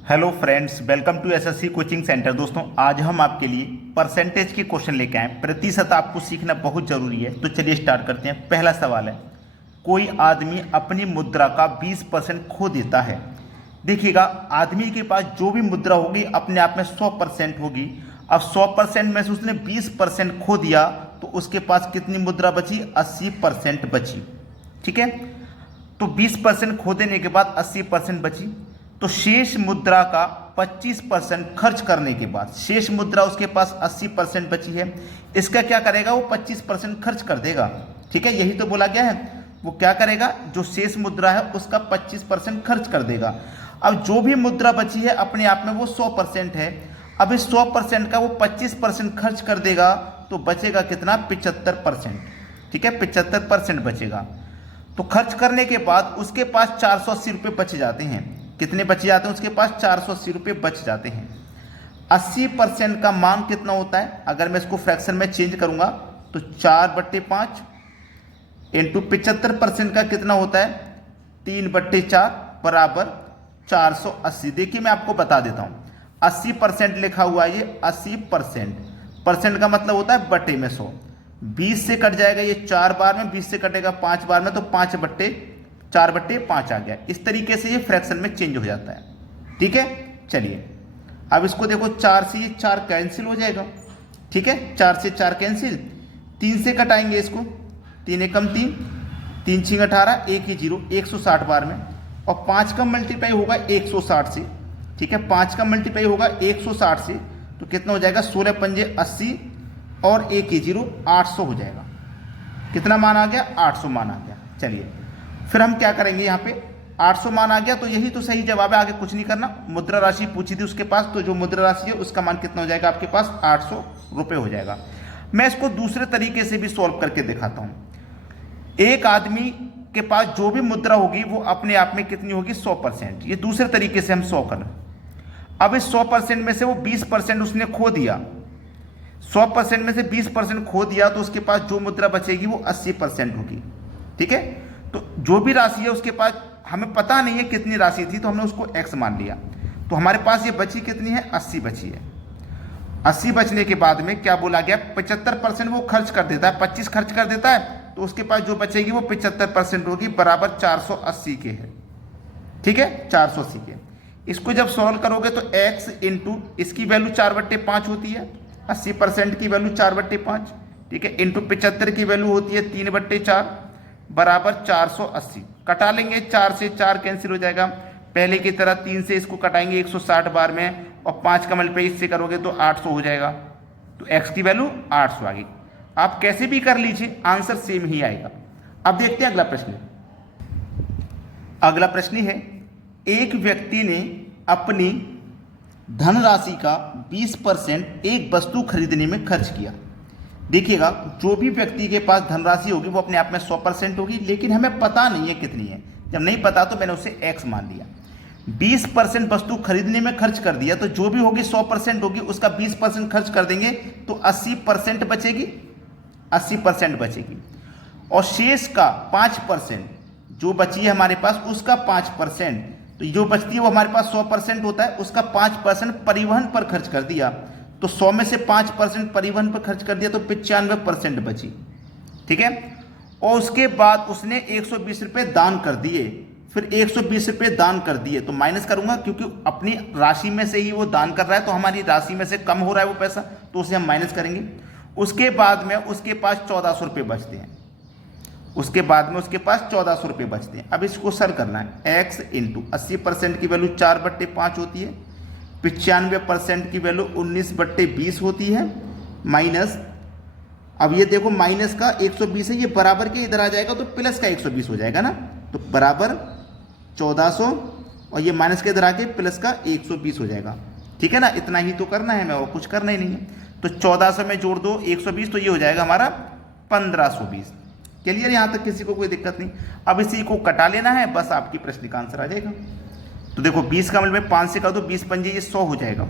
Hello friends, welcome to SSC coaching centre. दोस्तों, आज हम आपके लिए परसेंटेज के क्वेश्चन लेके आए। प्रतिशत आपको सीखना बहुत जरूरी है, तो चलिए स्टार्ट करते हैं। पहला सवाल है, कोई आदमी अपनी मुद्रा का 20% खो देता है। देखिएगा, आदमी के पास जो भी मुद्रा होगी अपने आप में 100% होगी। अब 100% में से उसने 20% खो दिया तो उसके पास कितनी मुद्रा बची? 80% बची। ठीक है, तो 20% खो देने के बाद 80% बची, तो शेष मुद्रा का 25% खर्च करने के बाद शेष मुद्रा उसके पास 80% बची है। इसका क्या करेगा? वो 25% खर्च कर देगा। ठीक है, यही तो बोला गया है। वो क्या करेगा? जो शेष मुद्रा है उसका 25% खर्च कर देगा। अब जो भी मुद्रा बची है अपने आप में वो 100% है। अब इस 100% का वो 25% खर्च कर देगा तो बचेगा कितना? 75%। ठीक है, 75% बचेगा। तो खर्च करने के बाद उसके पास 480 रुपये बच जाते हैं। कितने बच जाते हैं? उसके पास 480 रुपये बच जाते हैं। 80% का मान कितना होता है? अगर मैं इसको फ्रैक्शन में चेंज करूंगा तो 4/5 इंटू 75% का कितना होता है? 3/4 बराबर 480। देखिए, मैं आपको बता देता हूं, 80% लिखा हुआ है ये 80%। परसेंट का मतलब होता है बटे में 100। 20 से कट जाएगा ये 4 बार में, 20 से कटेगा 5 बार में, तो 4/5 आ गया। इस तरीके से ये फ्रैक्शन में चेंज हो जाता है। ठीक है, चलिए अब इसको देखो, 4 से ये 4 कैंसिल हो जाएगा। ठीक है, 4 से 4 कैंसिल, 3 से कटाएंगे इसको, 3 एकम 3, 3 6 18, 1 ही 0, 160 बार में। और 5 का मल्टीप्लाई होगा 160 से। ठीक है, 5 का मल्टीप्लाई होगा 160 से, तो कितना हो जाएगा? 16 पंजे 80 और 1 ही 0, 800 हो जाएगा। कितना मान आ गया? 800 मान आ गया। चलिए फिर हम क्या करेंगे, यहाँ पे 800 मान आ गया तो यही तो सही जवाब है, आगे कुछ नहीं करना। मुद्रा राशि पूछी थी उसके पास, तो जो मुद्रा राशि है उसका मान कितना हो जाएगा आपके पास? 800 रुपये हो जाएगा। मैं इसको दूसरे तरीके से भी सॉल्व करके दिखाता हूँ। एक आदमी के पास जो भी मुद्रा होगी वो अपने आप में कितनी होगी? 100%। ये दूसरे तरीके से हम 100 करें। अब इस 100% में से वो 20% उसने खो दिया। 100% में से 20% खो दिया तो उसके पास जो मुद्रा बचेगी वो 80% होगी। ठीक है, तो जो भी राशि है उसके पास हमें पता नहीं है कितनी राशि थी, तो हमने उसको x मान लिया। तो हमारे पास ये बची कितनी है? 80 बची है। 80 बचने के बाद में क्या बोला गया? 75% वो खर्च कर देता है, 25 खर्च कर देता है, तो उसके पास जो बचेगी वो 75% होगी, बराबर 480 के है। ठीक है, 480 के। इसको जब सॉल्व करोगे तो x इंटू इसकी वैल्यू 4/5 होती है, 80% की वैल्यू 4/5। ठीक है, इंटू 75 की वैल्यू होती है 3/4 बराबर 480। कटा लेंगे, 4 से 4 कैंसिल हो जाएगा। पहले की तरह 3 से इसको कटाएंगे 160 बार में, और 5 का मल्टीप्लाई इससे करोगे तो 800 हो जाएगा। तो x की वैल्यू 800 आ गई। आप कैसे भी कर लीजिए, आंसर सेम ही आएगा। अब देखते हैं अगला प्रश्न। अगला प्रश्न है, एक व्यक्ति ने अपनी धनराशि का 20% एक वस्तु खरीदने में खर्च किया। देखिएगा, जो भी व्यक्ति के पास धनराशि होगी वो अपने आप में 100% होगी, लेकिन हमें पता नहीं है कितनी है। जब नहीं पता तो मैंने उसे x मान लिया। 20% वस्तु खरीदने में खर्च कर दिया, तो जो भी होगी 100% होगी, उसका 20% खर्च कर देंगे तो 80% बचेगी। 80% बचेगी, और शेष का 5% जो बची है हमारे पास, उसका 5%, तो जो बचती है वो हमारे पास 100% होता है, उसका 5% परिवहन पर खर्च कर दिया। तो 100 में से 5% परिवहन पर खर्च कर दिया तो 95% बची। ठीक है, और उसके बाद उसने 120 रुपये दान कर दिए। फिर 120 रुपये दान कर दिए तो माइनस करूंगा, क्योंकि अपनी राशि में से ही वो दान कर रहा है, तो हमारी राशि में से कम हो रहा है वो पैसा, तो उसे हम माइनस करेंगे। उसके बाद में उसके पास 1400 रुपये बचते हैं। उसके बाद में उसके पास 1400 रुपये बचते हैं। अब इसको सर करना है, x इंटू 80% की वैल्यू 4/5 होती है, 95% की वैल्यू 19/20 होती है, माइनस, अब ये देखो माइनस का 120 है, ये बराबर के इधर आ जाएगा तो प्लस का 120 हो जाएगा ना, तो बराबर 1400, और ये माइनस के इधर आके प्लस का 120 हो जाएगा। ठीक है ना, इतना ही तो करना है, मैं और कुछ करना ही नहीं है। तो 1400 में जोड़ दो 120, तो ये हो जाएगा हमारा 1520। क्लियर, यहाँ तक किसी को कोई दिक्कत नहीं। अब इसी को कटा लेना है, बस आपकी प्रश्न का आंसर आ जाएगा। तो देखो 20 का मतलब 5 से कर दो, 20 पंजे ये 100 हो जाएगा।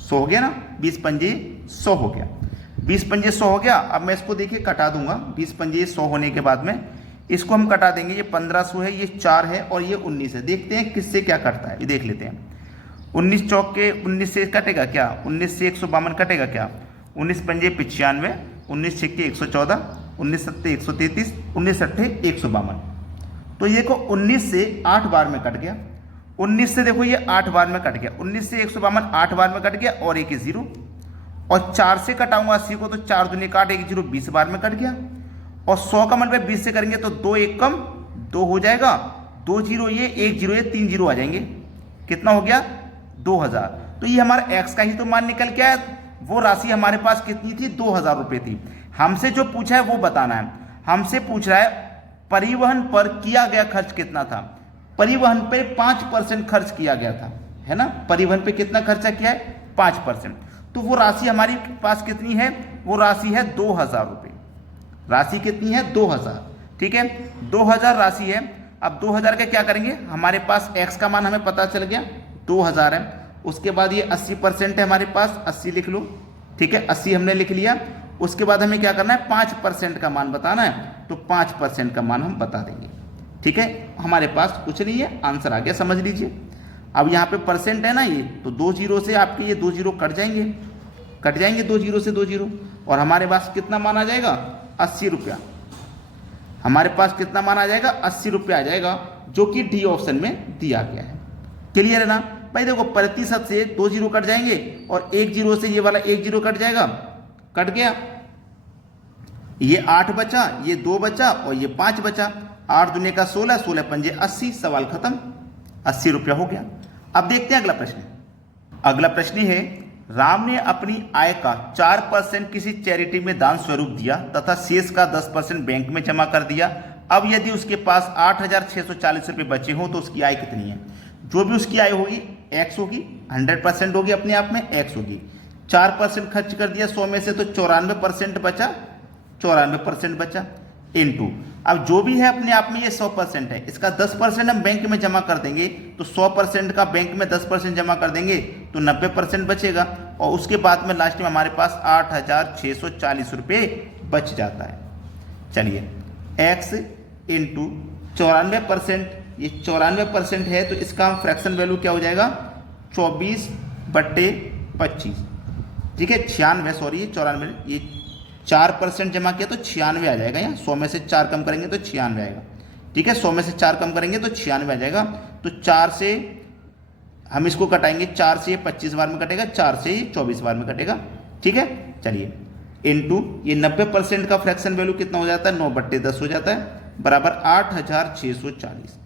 100 हो गया ना, 20 पंजे 100 हो गया, 20 पंजे 100 हो गया। अब मैं इसको देखिए कटा दूंगा, 20 पंजे 100 होने के बाद में इसको हम कटा देंगे। ये 1500 है, ये 4 है और ये 19 है। देखते हैं किससे क्या कटता है, ये देख लेते हैं। 19 चौक के 19 से कटेगा क्या, 19 से 152 कटेगा क्या, 19 पंजे 95, 19 छक्के 114, 19 सत्ते 133, 19 अट्ठे 152। तो ये को 19 से 8 बार में कट गया, 19 से देखो ये 8 बार में कट गया, 19 से 152 8 बार में कट गया और एक 0, और 4 से कटाऊंगा 80 को तो 4 दूनी काट 1 0 20 बार में कट गया, और 100 का मल्टीप्लाई 20 से करेंगे तो 2 1 कम 2 हो जाएगा, 2 0 ये 1 0 ये 3 0 आ जाएंगे, कितना हो गया 2000। तो ये हमारा x का ही तो मान निकल के आया, वो राशि हमारे पास कितनी थी 2000 रुपये थी। हमसे जो पूछा है वो बताना है, हमसे पूछ रहा है परिवहन पर किया गया खर्च कितना था, परिवहन पे 5% खर्च किया गया था, है ना, परिवहन पे कितना खर्चा किया है 5%, तो वो राशि हमारे पास कितनी है, वो राशि है 2000 रुपये, राशि कितनी है 2000, ठीक है 2000 राशि है। अब 2000 का क्या करेंगे, हमारे पास x का मान हमें पता चल गया 2000 है, उसके बाद ये 80% है हमारे पास, 80 लिख लो, ठीक है 80 हमने लिख लिया। उसके बाद हमें क्या करना है 5% का मान बताना है, तो 5% का मान हम बता देंगे, ठीक है। हमारे पास कुछ नहीं है, आंसर आ गया, समझ लीजिए। अब यहाँ पे परसेंट है ना ये, तो 2 0 से आपके ये 2 0 कट जाएंगे, 2 0 से 2 0, और हमारे पास कितना मान आ जाएगा 80 रुपया, हमारे पास कितना मान आ जाएगा 80 रुपया आ जाएगा, जो कि डी ऑप्शन में दिया गया है। क्लियर है ना भाई, देखो प्रतिशत से 2 0 कट जाएंगे और 1 0 से ये वाला 1 0 कट जाएगा, कट गया, ये 8 बचा, ये 2 बचा और ये 5 बचा, 8 दूने का 16, 16 पंजे 80, सवाल खत्म, 80 रुपया हो गया। अब देखते हैं अगला प्रश्न। अगला प्रश्न है, राम ने अपनी आय का 4% किसी चैरिटी में दान स्वरूप दिया तथा शेष का 10% बैंक में जमा कर दिया। अब यदि उसके पास 8640 रुपये बचे हों तो उसकी आय कितनी है। जो भी उसकी आय होगी x होगी, 100% होगी, अपने आप में x होगी। 4% खर्च कर दिया 100 में से, तो 94% बचा, 94% बचा, इनटू अब जो भी है अपने आप में ये 100% है, इसका 10% हम बैंक में जमा कर देंगे, तो 100% का बैंक में 10% जमा कर देंगे तो 90% बचेगा, और उसके बाद में लास्ट में हमारे पास 8640 रुपये बच जाता है। चलिए x इंटू 94%, ये 94% है, तो इसका फ्रैक्शन वैल्यू क्या हो जाएगा 24/25, ठीक है 96, सॉरी ये 94, ये 4% जमा किया तो 96 आ जाएगा, यहाँ 100 में से 4 कम करेंगे तो 96 आएगा, ठीक है 100 में से 4 कम करेंगे तो 96 आ जाएगा। तो 4 से हम इसको कटाएंगे, 4 से ये 25 बार में कटेगा, 4 से ये 24 बार में कटेगा, ठीक है। चलिए इनटू ये 90% का फ्रैक्शन वैल्यू कितना हो जाता है 9/10 हो जाता है, बराबर 8640।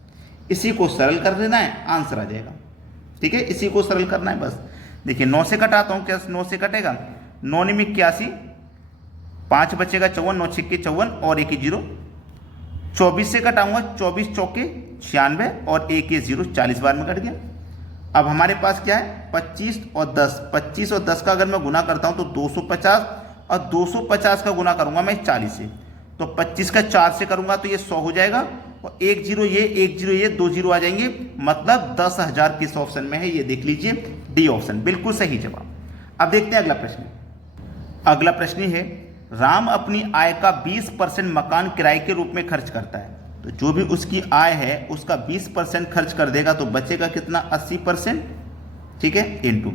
इसी को सरल कर देना है, आंसर आ जाएगा, ठीक है, इसी को सरल करना है बस। देखिए 9 से कटाता हूँ, क्या 9 से कटेगा, 9 में 81, 5 बचेगा 54, 9 छक्के 54 और 1 0, 24 से कटाऊंगा, 24 चौके 96 और 1 0, 40 बार में कट गया। अब हमारे पास क्या है 25 और 10, 25 और 10 का अगर मैं गुना करता हूं तो 250, और 250 का गुना करूंगा मैं 40 से, तो 25 का 4 से करूंगा तो ये 100 हो जाएगा, और 1 0 ये 1 0 ये 2 0 आ जाएंगे, मतलब 10,000 किस ऑप्शन में है, ये देख लीजिए डी ऑप्शन, बिल्कुल सही जवाब। अब देखते हैं अगला प्रश्न। अगला प्रश्न है, राम अपनी आय का 20% मकान किराए के रूप में खर्च करता है, तो जो भी उसकी आय है उसका 20% खर्च कर देगा, तो बचेगा कितना 80%, ठीक है, इनटू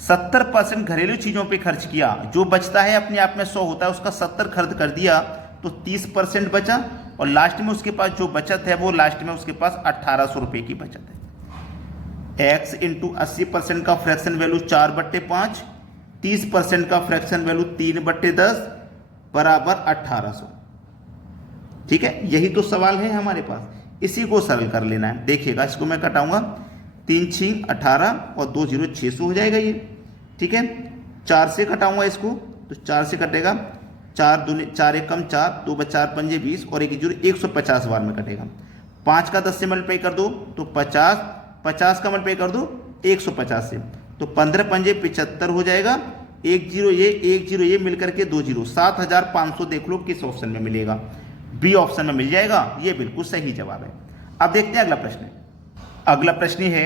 70% घरेलू चीजों पे खर्च किया, जो बचता है अपने आप में 100 होता है, उसका 70 खर्च कर दिया तो 30% बचा, और लास्ट में उसके पास जो बचत है वो लास्ट में उसके पास 1800 रुपये की बचत है। x इंटू 80% का फ्रैक्शन वैल्यू 4/5, 30% का फ्रैक्शन वैल्यू 3/10 बराबर 1800, ठीक है, यही तो सवाल है हमारे पास, इसी को सरल कर लेना है। देखिएगा इसको मैं कटाऊंगा, 3 6 18 और 2 0 600 हो जाएगा ये, ठीक है। 4 से कटाऊंगा इसको तो 4 से कटेगा, 4 दूनी 4 1 कम 4, 2 4 5 20 और 1 0, 150 बार में कटेगा। 5 का 10 से मल्टीप्लाई कर दो तो 50, 50 का मल्टीप्लाई कर दो 150 से, तो 15 पंजे 75 हो जाएगा, 1 0 ये 1 0 ये मिलकर के 2 0, 7500 देख लो किस ऑप्शन में मिलेगा, बी ऑप्शन में मिल जाएगा, ये बिल्कुल सही जवाब है। अब देखते हैं अगला प्रश्न। अगला प्रश्न है,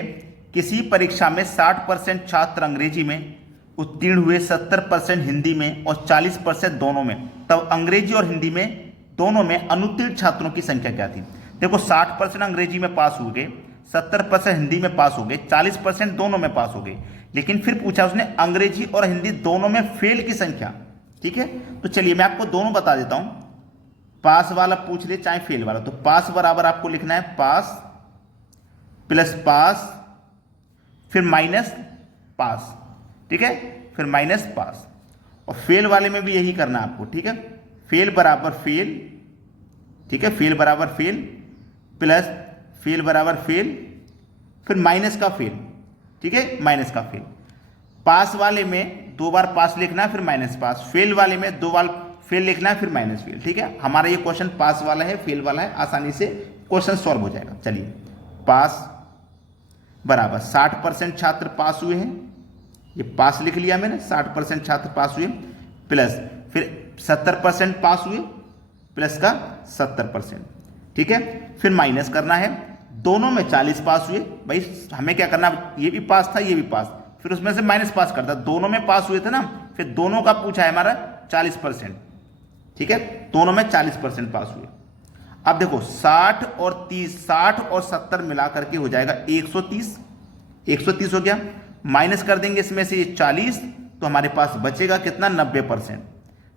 किसी परीक्षा में 60% छात्र अंग्रेजी में उत्तीर्ण हुए, 70% हिंदी में और 40% दोनों में, तब अंग्रेजी और हिंदी में दोनों में अनुत्तीर्ण छात्रों की संख्या क्या थी। देखो 60% अंग्रेजी में पास हो गए, 70% हिंदी में पास हो गए, 40% दोनों में पास हो गए, लेकिन फिर पूछा उसने अंग्रेजी और हिंदी दोनों में फेल की संख्या। ठीक है, तो चलिए मैं आपको दोनों बता देता हूं, पास वाला पूछ ले चाहे फेल वाला। तो पास बराबर आपको लिखना है पास प्लस पास फिर माइनस पास, ठीक है, फिर माइनस पास। और फेल वाले में भी यही करना है आपको, ठीक है, फेल बराबर फेल, ठीक है, फेल बराबर फेल प्लस फेल बराबर फेल फिर माइनस का फेल, ठीक है, माइनस का फेल। पास वाले में 2 बार पास लिखना है फिर माइनस पास, फेल वाले में 2 बार फेल लिखना है फिर माइनस फेल। ठीक है, हमारा ये क्वेश्चन पास वाला है, फेल वाला है, आसानी से क्वेश्चन सॉल्व हो जाएगा। चलिए, पास बराबर 60% छात्र पास हुए हैं, ये पास लिख लिया मैंने, 60% छात्र पास हुए, प्लस फिर 70% पास हुए प्लस का 70%, ठीक है, फिर माइनस करना है, दोनों में 40 पास हुए, भाई हमें क्या करना, ये भी पास था ये भी पास, फिर उसमें से माइनस पास करता, दोनों में पास हुए थे ना, फिर दोनों का पूछा है हमारा 40%, ठीक है, दोनों में 40% पास हुए। अब देखो 60 और 30, 60 और 70 मिला करके हो जाएगा 130, 130 हो गया, माइनस कर देंगे इसमें से 40, तो हमारे पास बचेगा कितना, 90%,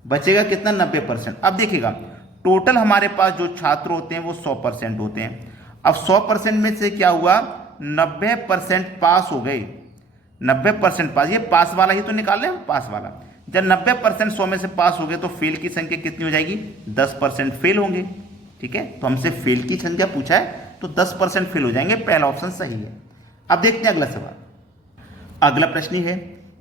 बचेगा कितना, 90%। अब देखिएगा टोटल हमारे पास जो छात्र होते हैं वो 100% होते हैं। अब 100% में से क्या हुआ, 90% पास हो गए, 90% पास, ये पास वाला ही तो निकाल रहे हैं, पास वाला। जब 90% 100 में से पास हो गए तो फेल की संख्या कितनी हो जाएगी, 10% फेल होंगे। ठीक है, तो हमसे फेल की संख्या पूछा है तो 10% फेल हो जाएंगे, पहला ऑप्शन सही है। अब देखते हैं अगला सवाल। अगला प्रश्न है,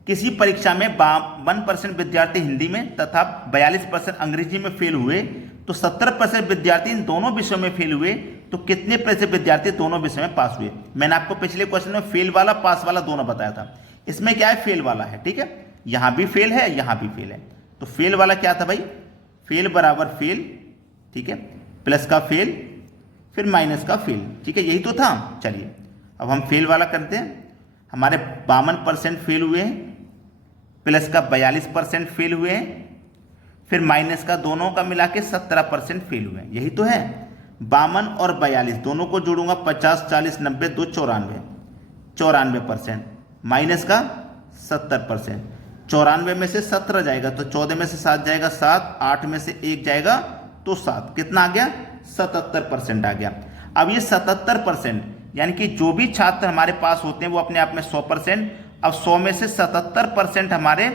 किसी परीक्षा में 52% विद्यार्थी हिंदी में तथा 42% अंग्रेजी में फेल हुए तो 70% विद्यार्थी इन दोनों विषयों में फेल हुए, तो कितने प्रतिशत विद्यार्थी दोनों विषय में पास हुए। मैंने आपको पिछले क्वेश्चन में फेल वाला पास वाला दोनों बताया था, इसमें क्या है, फेल वाला है। ठीक है, यहां भी फेल है यहां भी फेल है, तो फेल वाला क्या था भाई, फेल बराबर फेल, ठीक है, प्लस का फेल फिर माइनस का फेल, ठीक है, यही तो था। चलिए अब हम फेल वाला करते हैं, हमारे 52% फेल हुए हैं प्लस का 42% फेल हुए हैं फिर माइनस का दोनों का मिला के 17% फेल हुए हैं, यही तो है। 52 और 42 दोनों को जोड़ूंगा, 50 40 90 2 94, 94% माइनस का 70%, 94 में से 17 जाएगा तो 14 में से 7 जाएगा 7, 8 में से 1 जाएगा तो 7, कितना आ गया, 77% आ गया। अब ये 77% यानी कि जो भी छात्र हमारे पास होते हैं वो अपने आप में 100%, अब 100 में से 77% हमारे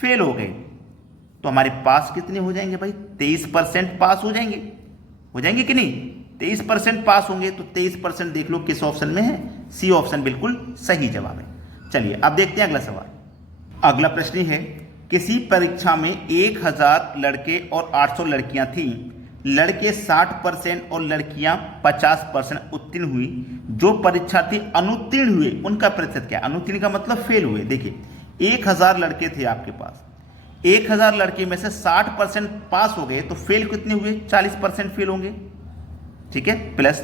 फेल हो गए, तो हमारे पास कितने हो जाएंगे भाई, 23% पास हो जाएंगे कि नहीं, 23% पास होंगे। तो 23% देख लो किस ऑप्शन में है, सी ऑप्शन बिल्कुल सही जवाब है। चलिए अब देखते हैं अगला सवाल। अगला प्रश्न है, किसी परीक्षा में 1000 लड़के और 800 लड़कियां थीं, लड़के 60% और लड़कियां 50% उत्तीर्ण हुई, जो परीक्षार्थी अनुत्तीर्ण हुए उनका प्रतिशत क्या है। अनुत्तीर्ण का मतलब फेल हुए। देखिए 1000 लड़के थे आपके पास, 1000 लड़के में से 60% पास हो गए तो फेल कितने हुए, 40% फेल होंगे, ठीक है, प्लस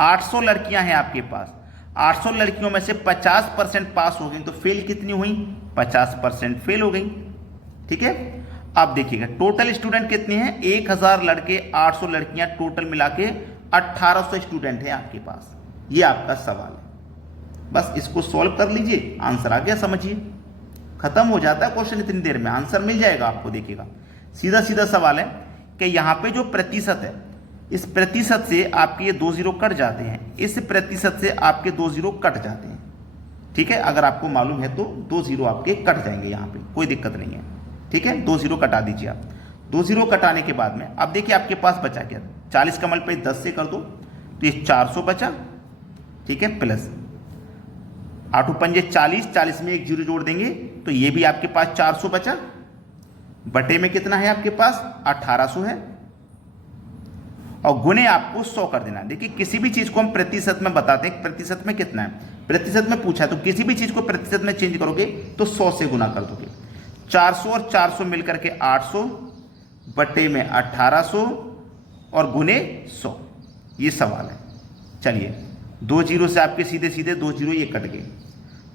800 लड़कियां हैं आपके पास, 800 लड़कियों में से 50% पास हो गई तो फेल कितनी हुई, 50% फेल हो गई। ठीक है, अब देखिएगा टोटल स्टूडेंट कितने हैं, 1000 लड़के 800 लड़कियां, टोटल मिला के 1800 स्टूडेंट हैं आपके पास। ये आपका सवाल है, बस इसको सॉल्व कर लीजिए, आंसर आ गया, समझिए खत्म हो जाता है क्वेश्चन, इतनी देर में आंसर मिल जाएगा आपको। देखिएगा सीधा सीधा सवाल है कि यहाँ पे जो प्रतिशत है, इस प्रतिशत से आपके ये 2 0 कट जाते हैं, इस प्रतिशत से आपके 2 0 कट जाते हैं। ठीक है, अगर आपको मालूम है तो 2 0 आपके कट जाएंगे, यहाँ पे कोई दिक्कत नहीं है। ठीक है, 2 0 कटा दीजिए आप। 2 0 कटाने के बाद में अब देखिए आपके पास बचा क्या, 40 का मल्टीप्लाई 10 से कर दो तो ये 400 बचा, ठीक है, प्लस 8 पंजे 40, 40 में 1 0 जोड़ देंगे तो ये भी आपके पास 400 बचा, बटे में कितना है आपके पास, 1800 है, और गुने आपको 100 कर देना। देखिए किसी भी चीज को हम प्रतिशत में बताते हैं, प्रतिशत में कितना है, प्रतिशत में पूछा तो किसी भी चीज को प्रतिशत में चेंज करोगे तो 100 से गुना कर दोगे। 400 और 400 मिलकर के 800, बटे में 1800 और गुने 100, ये सवाल है। चलिए 2 0 से आपके सीधे सीधे 2 0 ये कट गए,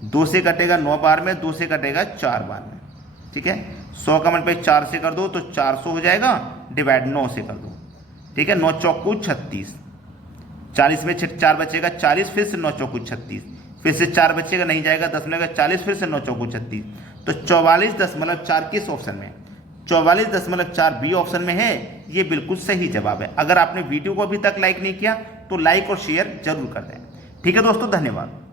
2 से कटेगा 9 बार में, 2 से कटेगा 4 बार में। ठीक है, 100 का मल्टीप्लाई 4 से कर दो तो 400 हो जाएगा, डिवाइड 9 से कर दो, ठीक है, 9 चौको 36, 40 में 4 बचेगा 40, फिर से 9 चौकू 36, फिर से 4 बचेगा, नहीं जाएगा, 10 मिलेगा 40, फिर से 9 चौकू 36, तो 44.4 किस ऑप्शन में? 44.4 बी ऑप्शन में है। ये बिल्कुल सही जवाब है। अगर आपने वीडियो को अभी तक लाइक नहीं किया तो लाइक और शेयर जरूर कर दें। ठीक है दोस्तों, धन्यवाद।